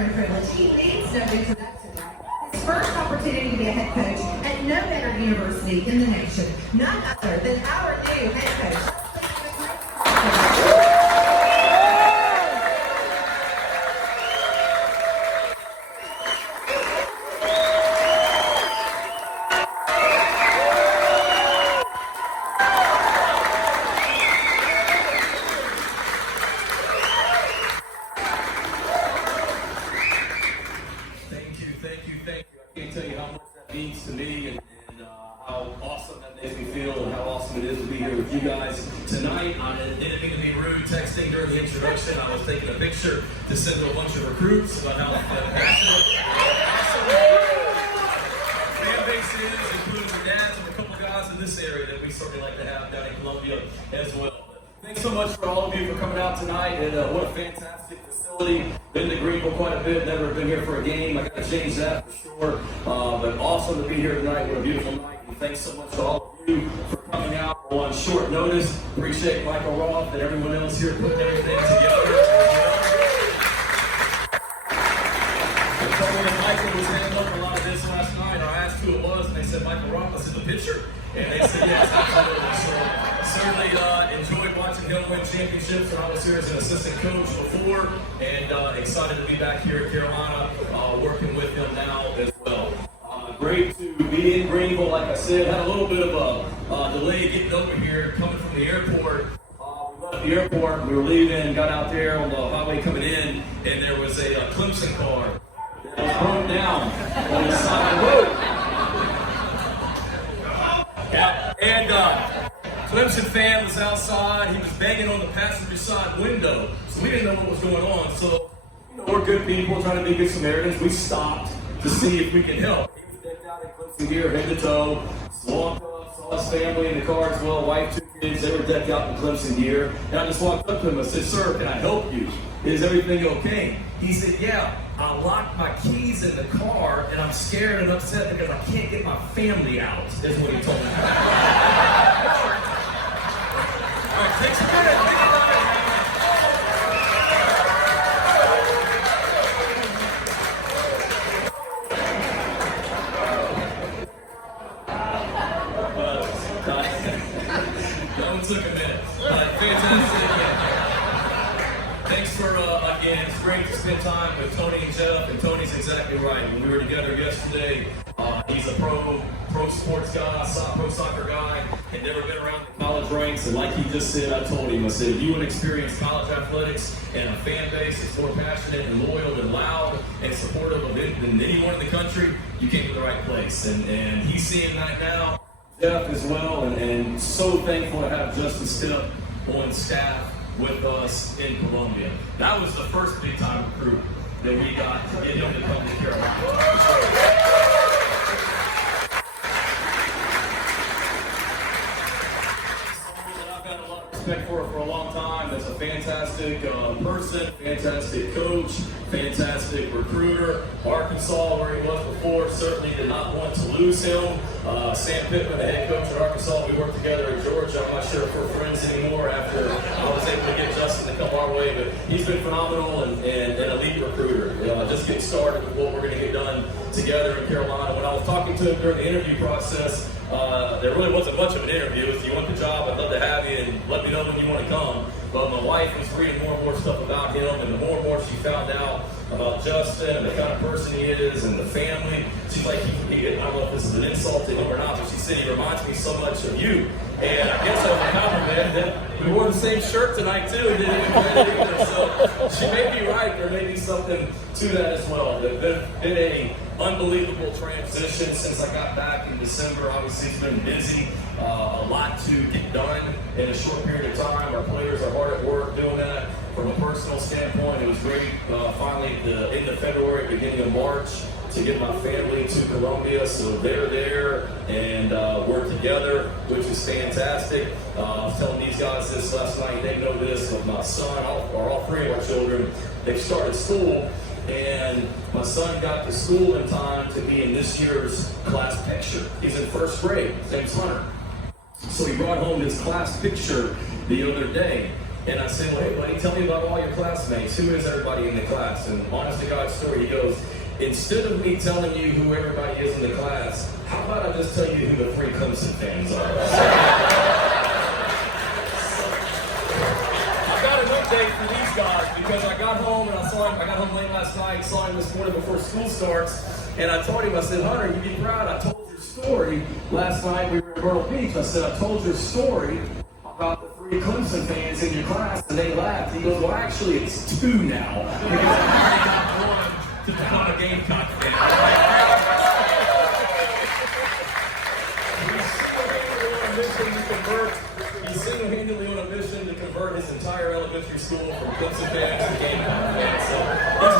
honor and privilege. He needs no introduction. His first opportunity to be a head coach at no better university in the nation. None other than our new head coach. I was taking a picture to send to a bunch of recruits about how passionate, awesome fan base is, including the dads and a couple guys in this area that we certainly like to have down in Columbia as well. But thanks so much for all of you for coming out tonight, and what a fantastic facility. Been to Greenville quite a bit, never been here for a game. I got to change that for sure. But awesome to be here tonight. What a beautiful night, and thanks so much to all of you for coming out on short notice. Appreciate Michael Roth and everyone else here putting everything together. They told me that Michael was handling a lot of this last night. I asked who it was, and they said Michael Roth. I said, the pitcher? And they said yes, absolutely. So certainly enjoyed watching him win championships. I was here as an assistant coach before, and excited to be back here in Carolina, working with him now as well. Great to be in Greenville. Like I said, had a little bit of a delay getting over here, coming from the airport. We left the airport, we were leaving, got out there on the highway coming in, and there was a Clemson car that was broke down on the side of the road. Yeah, and Clemson fan was outside. He was banging on the passenger side window, so we didn't know what was going on. So, we're good people trying to be good Samaritans. We stopped to see if we can help. Decked out in Clemson gear, head to toe, walked up, saw his family in the car as well, wife, 2 kids, they were decked out in Clemson gear. And I just walked up to him, I said, sir, can I help you? Is everything okay? He said, yeah, I locked my keys in the car and I'm scared and upset because I can't get my family out, is what he told me. All right, takes a minute, think about it. Took a minute. Fantastic. Thanks for, again, it's great to spend time with Tony and Jeff, and Tony's exactly right. When we were together yesterday, he's a pro sports guy, pro soccer guy, had never been around the college ranks, and like he just said, I told him, I said, if you want to experience college athletics and a fan base that's more passionate and loyal and loud and supportive of it than anyone in the country, you came to the right place. And he's seeing that now. Jeff as well, and so thankful to have Justin Stipp on staff with us in Columbia. That was the first big time recruit that we got to get him to come to Carolina. Respect for a long time. That's a fantastic person, fantastic coach, fantastic recruiter. Arkansas, where he was before, certainly did not want to lose him. Sam Pittman, the head coach at Arkansas, we worked together at Georgia. I'm not sure if we're friends anymore after I was able to get Justin to come our way, but he's been phenomenal and an elite recruiter. Just getting started with what we're going to get done together in Carolina. When I was talking to him during the interview process, there really wasn't much of an interview. If you want the job, I'd love to have you and let me know when you want to come. But my wife was reading more and more stuff about him, and the more and more she found out about Justin and the kind of person he is and the family, she's like, I don't know if this is an insult to him or not, but she said he reminds me so much of you. And I guess that was a compliment that we wore the same shirt tonight too, and didn't even wear it either. So she may be right. There may be something to that as well. There's been a unbelievable transition since I got back in December. Obviously, it's been busy, a lot to get done in a short period of time. Our players are hard at work doing that. From a personal standpoint, it was great finally at the end of February, beginning of March, to get my family to Columbia. So they're there and we're together, which is fantastic. I was telling these guys this last night. They know this, but my son, or all three of our children, they've started school. And my son got to school in time to be in this year's class picture. He's in first grade. His name's Hunter. So he brought home his class picture the other day. And I said, well, hey, buddy, tell me about all your classmates. Who is everybody in the class? And honest to God story, he goes, instead of me telling you who everybody is in the class, how about I just tell you who the 3 Clemson fans are? I got an update for these guys because I got home and I got home late last night, saw him this morning before school starts, and I told him, I said, Hunter, you'd be proud. I told your story last night. We were in Myrtle Beach. I said, I told your story about the 3 Clemson fans in your class, and they laughed. He goes, well, actually, it's 2 now. Because I got one to count a Gamecock fan. He's single-handedly on a mission to convert his entire elementary school from Clemson fans to Gamecock fans. So he's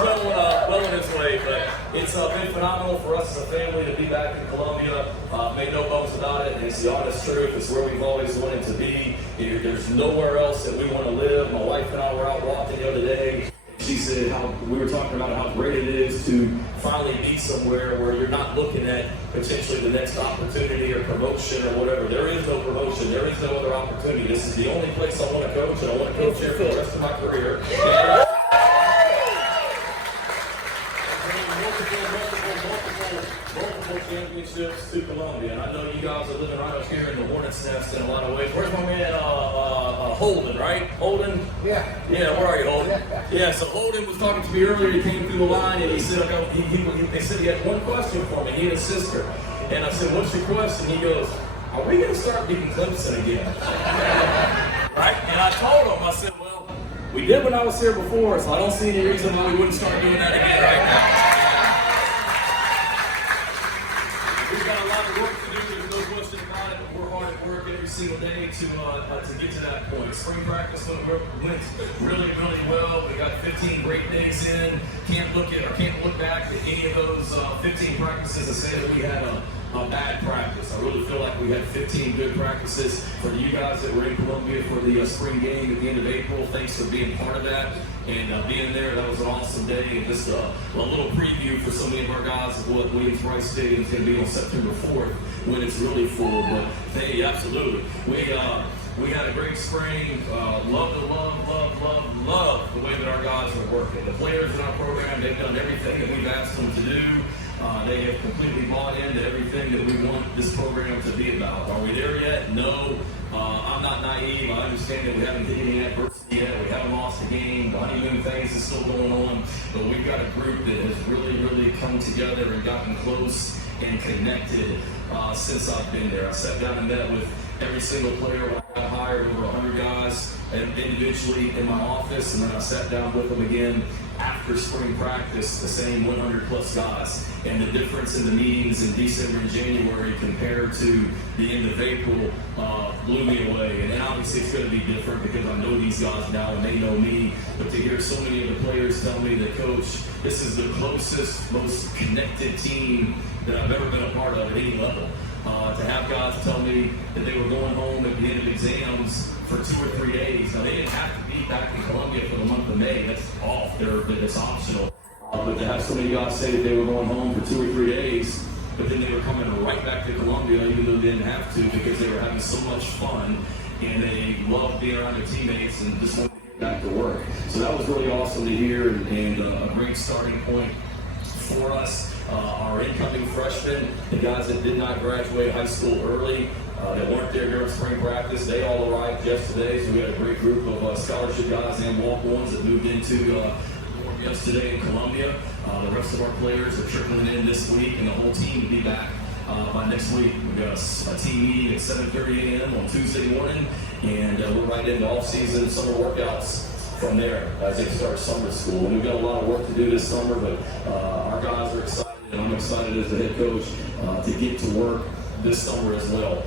well on his way, but it's been phenomenal for us as a family to be back in Columbia. Made no bones about it, and it's the honest truth. It's where we've always wanted to be. There's nowhere else that we want to live. My wife and I were out walking the other day. She said we were talking about how great it is to finally be somewhere where you're not looking at potentially the next opportunity or promotion or whatever. There is no promotion. There is no other opportunity. This is the only place I want to coach, and I want to coach here for the rest of my career. Multiple championships to Columbia, and I know you guys are living right up here in the Hornets' nest in a lot of ways. Where's my man Holden, right? Holden? Yeah. Yeah, where are you, Holden? Yeah, so Holden was talking to me earlier. He came through the line, and he said, they said he had one question for me, he and his sister. And I said, what's your question? He goes, are we going to start beating Clemson again? Right? And I told him, I said, well, we did when I was here before, so I don't see any reason why we wouldn't start doing that again right now. We've got a lot of work to do, there's no question about it, but we're hard at work every single day to get to that point. Spring practice went really, really well. We got 15 great days in. Can't look back at any of those 15 practices and say that we had a bad practice. I really feel like we had 15 good practices. For you guys that were in Columbia for the spring game at the end of April, thanks for being part of that and being there. That was an awesome day, and just a little preview for so many of our guys of what Williams-Brice Stadium is going to be on September 4th when it's really full. But hey, absolutely, we had a great spring. Love the way that our guys are working. The players in our program, they've done everything that we've asked them to do. They have completely bought into everything that we want this program to be about. Are we there yet? No. I'm not naive. I understand that we haven't hit any adversity yet. We haven't lost a game. The honeymoon phase is still going on. But we've got a group that has really, really come together and gotten close and connected since I've been there. I sat down and met with every single player when I got hired, over 100 guys, and individually in my office, and then I sat down with them again after spring practice, the same 100 plus guys. And the difference in the meetings in December and January compared to the end of April blew me away. And obviously it's going to be different because I know these guys now and they know me. But to hear so many of the players tell me that, Coach, this is the closest, most connected team that I've ever been a part of at any level. To have guys tell me that they were going home at the end of exams for 2 or 3 days. Now, they didn't have to be back in Columbia for the month of May. That's off. It's optional. But to have so many guys say that they were going home for 2 or 3 days, but then they were coming right back to Columbia even though they didn't have to because they were having so much fun and they loved being around their teammates and just wanted to get back to work. So that was really awesome to hear and a great starting point for us. Our incoming freshmen, the guys that did not graduate high school early, that weren't there during spring practice, they all arrived yesterday. So we had a great group of scholarship guys and walk-ons that moved into yesterday in Columbia. The rest of our players are trickling in this week, and the whole team will be back by next week. We've got a team meeting at 7:30 a.m. on Tuesday morning, and we're right into off-season summer workouts from there as they start summer school. And we've got a lot of work to do this summer, but our guys are excited, and I'm excited as the head coach to get to work this summer as well.